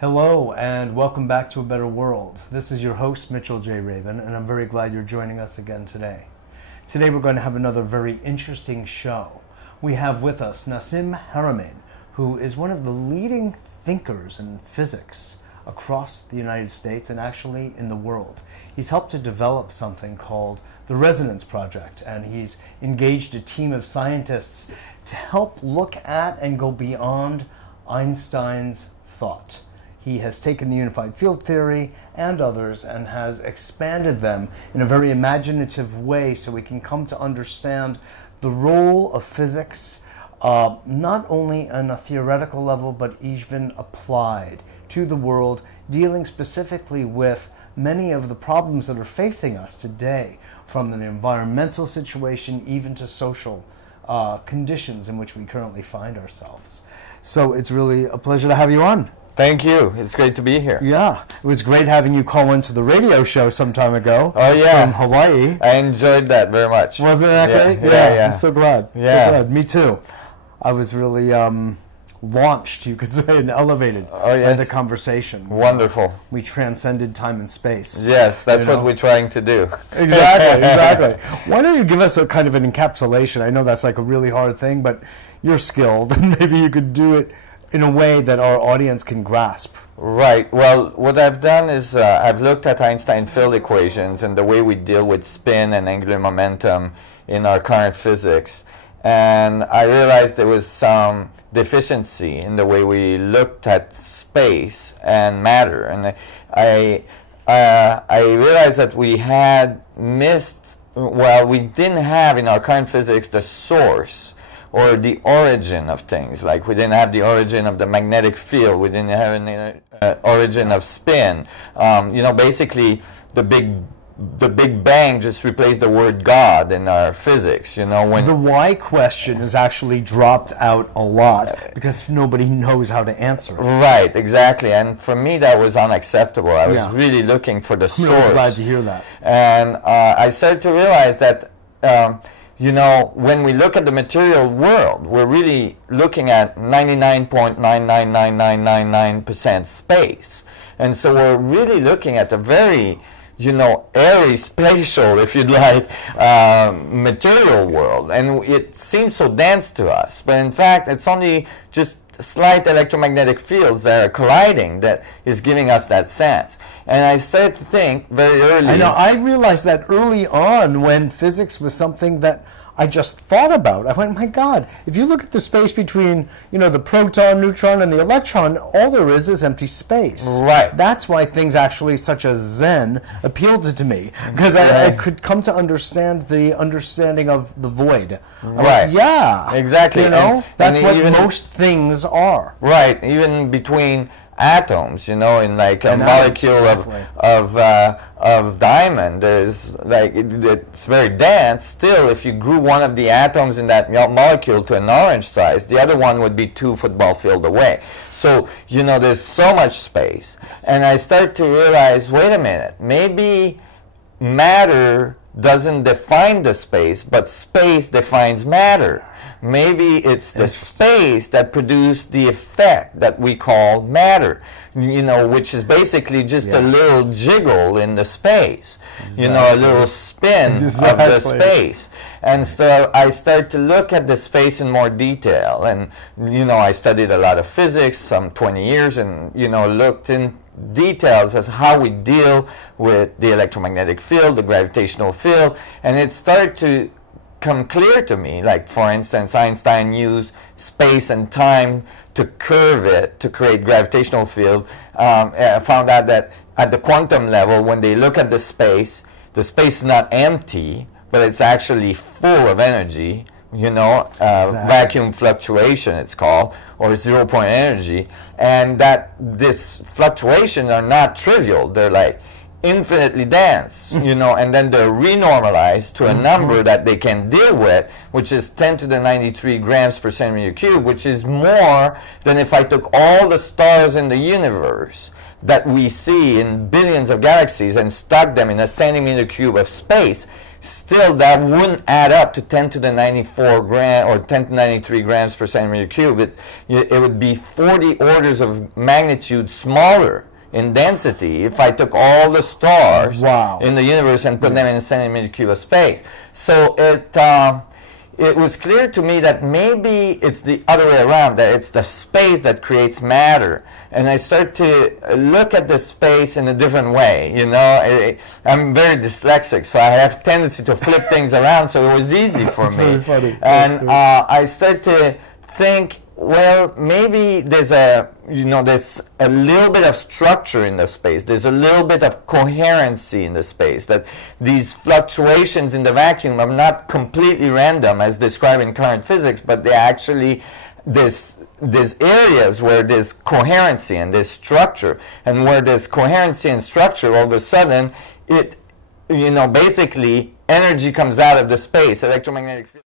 Hello and welcome back to A Better World. This is your host, Mitchell J. Rabin, and I'm very glad you're joining us again today. Today we're going to have another very interesting show. We have with us Nassim Haramein, who is one of the leading thinkers in physics across the United States and actually in the world. He's helped to develop something called the Resonance Project, and he's engaged a team of scientists to help look at and go beyond Einstein's thought. He has taken the unified field theory and others and has expanded them in a very imaginative way so we can come to understand the role of physics not only on a theoretical level but even applied to the world, dealing specifically with many of the problems that are facing us today, from an environmental situation even to social conditions in which we currently find ourselves. So it's really a pleasure to have you on. Thank you. It's great to be here. Yeah, it was great having you call into the radio show some time ago. Oh yeah, from Hawaii. I enjoyed that very much. Wasn't that great? Yeah. I'm so glad. Yeah, so glad. Me too. I was really launched, you could say, and elevated by the conversation. Wonderful. We transcended time and space. Yes, that's what we're trying to do. Exactly. Why don't you give us a kind of an encapsulation? I know that's like a really hard thing, but you're skilled, and maybe you could do it in a way that our audience can grasp. Right. Well, what I've done is I've looked at Einstein field equations and the way we deal with spin and angular momentum in our current physics. And I realized there was some deficiency in the way we looked at space and matter. And I realized that we had missed, well, we didn't have in our current physics the source or the origin of things. Like we didn't have the origin of the magnetic field, we didn't have an origin of spin. Basically the Big Bang just replaced the word God in our physics. When the why question is actually dropped out a lot because nobody knows how to answer it. Right, exactly. And for me that was unacceptable. I was really looking for the source. I'm really glad to hear that. And I started to realize that when we look at the material world, we're really looking at 99.999999% space. And so we're really looking at a very, airy, spatial, if you'd like, material world. And it seems so dense to us. But in fact, it's only just slight electromagnetic fields that are colliding that is giving us that sense. And I started to think very early. I know, I realized that early on when physics was something that I just thought about. I went, my God, if you look at the space between, the proton, neutron, and the electron, all there is empty space. Right. That's why things actually such as Zen appealed to me, because I could come to understand the understanding of the void. Right. Yeah. Exactly. That's what most things are. Right. Even between atoms, in like a molecule of diamond, there's like it's very dense. Still, if you grew one of the atoms in that molecule to an orange size, the other one would be 2 football field away. So there's so much space, and I start to realize, wait a minute, maybe matter doesn't define the space, but space defines matter. Maybe it's the space that produced the effect that we call matter, which is basically just a little jiggle in the space, a little spin of the space. And so I start to look at the space in more detail. And, I studied a lot of physics, some 20 years, and, looked in details as how we deal with the electromagnetic field, the gravitational field, and it started to come clear to me. Like, for instance, Einstein used space and time to curve it to create gravitational field. I found out that at the quantum level, when they look at the space is not empty, but it's actually full of energy. Vacuum fluctuation it's called, or zero-point energy, and that this fluctuations are not trivial. They're like infinitely dense, and then they're renormalized to a number that they can deal with, which is 10 to the 93 grams per centimeter cube, which is more than if I took all the stars in the universe that we see in billions of galaxies and stuck them in a centimeter cube of space. still that wouldn't add up to 10 to the 94 gram or 10 to 93 grams per centimeter cube. It would be 40 orders of magnitude smaller in density if I took all the stars in the universe and put them in a centimeter cube of space. So it was clear to me that maybe it's the other way around, that it's the space that creates matter. And I start to look at the space in a different way, you know. I'm very dyslexic, so I have tendency to flip things around, so it was easy for me. Very funny. And I start to think, well, maybe there's there's a little bit of structure in the space. There's a little bit of coherency in the space, that these fluctuations in the vacuum are not completely random as described in current physics, but they actually, there's areas where there's coherency and there's structure, and where there's coherency and structure, all of a sudden, basically energy comes out of the space, electromagnetic field.